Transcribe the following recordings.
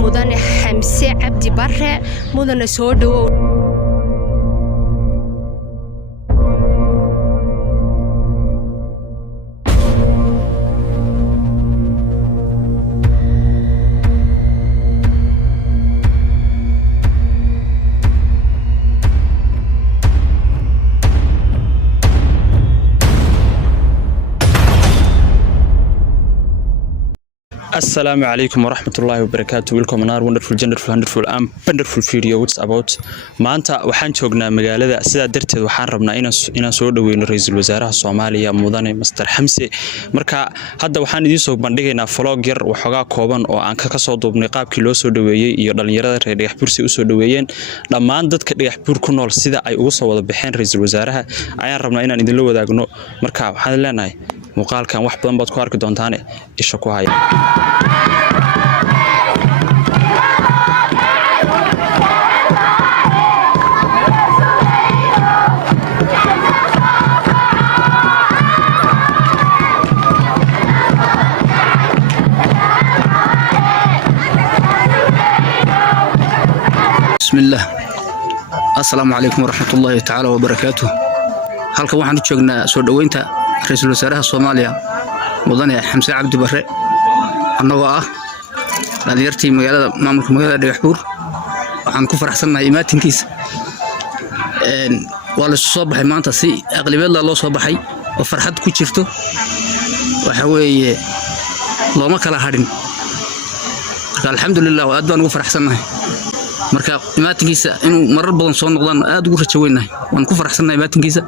mudane Xamse Cabdi Barre mudane soo dhawow. Assalamu alaikum warahmatullahi wabarakatuh. Welcome on our wonderful and wonderful video. What's about maanta waxaan joognaa magaalada sida darteed waxaan rabnaa inaan soo dhaweyno ra'iisul wasaaraha Soomaaliya mudane Mr. Xamse. Marka hadda waxaan idin soo bandhigaynaa vlog yar waxoogaa kooban oo aan ka soo duubnay qaabkii loo soo dhaweeyay iyo dhalinyarada reer Dhagaxbuur si u soo dhaweeyeen dhammaan dadka Dhagaxbuur ku nool sida ay ugu soo wada baxeen ra'iisul wasaaraha ayaan rabnaa inaan idin la wadaagno. Marka waxaan leenahay muuqaalkan wax badan baad ku arki doontaan isha ku haya. Bismillah. Assalamu alaikum warahmatullahi ta'ala wabarakatuh. halka waxaan u joognaa soo dhaweynta ra'iisul wasaaraha Soomaaliya mudane Xamse Cabdi Barre annagoo ah dhalinyartii maamulka magaalada Dhagaxbuur waxaan ku faraxsanahay imaatinkiisa waa la soo baxay maanta si aqlabiyad loo soo baxay oo farxad ku jirto waxa weeye looma kala hadhin marka alxamdulillah aad baan ugu faraxsanahay marka imaatinkiisa inuu marar badan soo noqdaan aad ugu rajaynahay waan ku faraxsanahay imaatinkiisa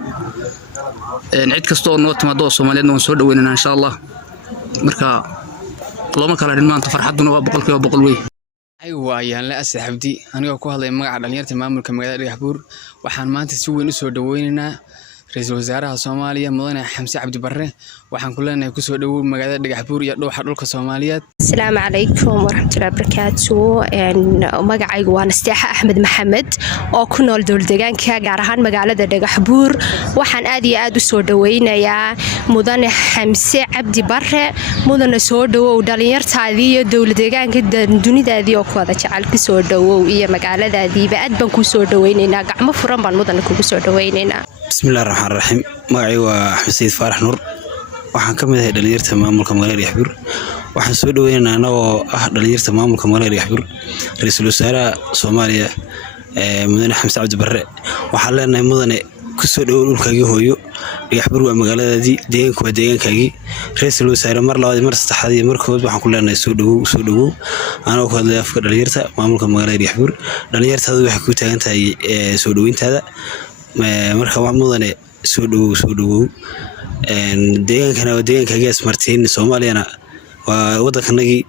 cid kasta oo noo timaado Soomaaliyeed oo soo dhaweynana insha Allah marka looma kala hadhin maanta farxaduna waa boqolkiiba way aywa ayaan la asxaabdi aniga ku hadlay magaca dhalinyarta maamulka magaalada Dhagaxbuur waxaan maanta si weyn u soo dhaweynaynaa ra'iisul wasaaraha Soomaaliya mudane Xamse Cabdi Barre waxaan ku leenahay ku soo dhawow magaalada Dhagaxbuur iyo dhooxa dhulka Soomaaliyeed. Assalamu alaykum warahmatullahi wabarakatuh. magacaygu waa Nasteexa Axmed Maxamed oo ku nool dowladdeegaanka gaar ahaan magaalada Dhagaxbuur waxaan aad iyo aad u soo dhaweynayaa mudane Xamse Cabdi Barre mudane soo dhawow dhalinyartaadii iyo dowladdeegaanka dunidaadii oo ku wada jecel ku soo dhawow iyo magaaladaadiiba aad baan ku soo dhaweynaynaa gacmo furan baan mudane kugu soo dhaweynaynaa. Bismillahir Rahmanir Rahim. magacaygu waa Xamse Faarax Nuur waxaan ka mid ahay dhalinyarta maamulka magaalada Dhagaxbuur waxaan soo dhaweynaynaa anagoo ah dhalinyarta maamulka magaalada Dhagaxbuur ra'iisul wasaaraha Soomaaliya mudane Xamse Cabdi Barre waxaan leenahay mudane ku soo dhawow dhulkaagii hooyo Dhagaxbuur waa magaaladaadii deegaanku waa deegaankaagii ra'iisul wasaare mar labaad mar saddexaad iyo mar koowaad waxaan ku leenahay soo dhawow anagoo ku hadlay afka dhalinyarta maamulka magaalada Dhagaxbuur dhalinyartaadu waxay ku taagan tahay soo dhaweyntaada marka wax mudane soo dhawow deegaankana waa deegaankaaga Martiin Soomaaliyana waa wadankanagii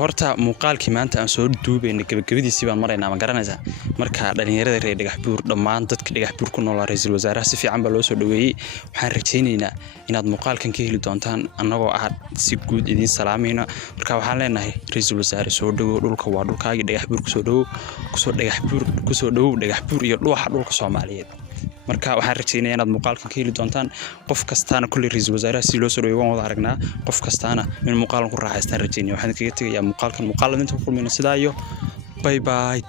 horta muuqaalkii maanta aan soo duubayna gabagabadiisii baan maraynaa ma garanaysaa marka dhalinyarada reer Dhagaxbuur dhammaan dadka Dhagaxbuur ku nool ra'iisul wasaaraha si fiican baa loo soo dhaweeyay waxaan rajaynaynaa inaad muuqaalkan ka heli doontaan annagoo ah si guud idin salaamayna marka waxaan leenahay ra'iisul wasaare soo dhawow dhulka waa dhulkaagii Dhagaxbuur ku soo dhawow Dhagaxbuur iyo dhooxa dhulka Soomaaliyeed marka waxaan rajaynayaa inaad muuqaalkan ka heli doontaan qof kastaana kulli ra'iisul wasaaraha si loo soo dhaweeyo waan wada aragnaa qof kastaana in muuqaalkan ku raaxaystaan rajaynaya waxaan kaga tagayaa muuqaalkan inta ku kulmayna sidaa iyo bye bye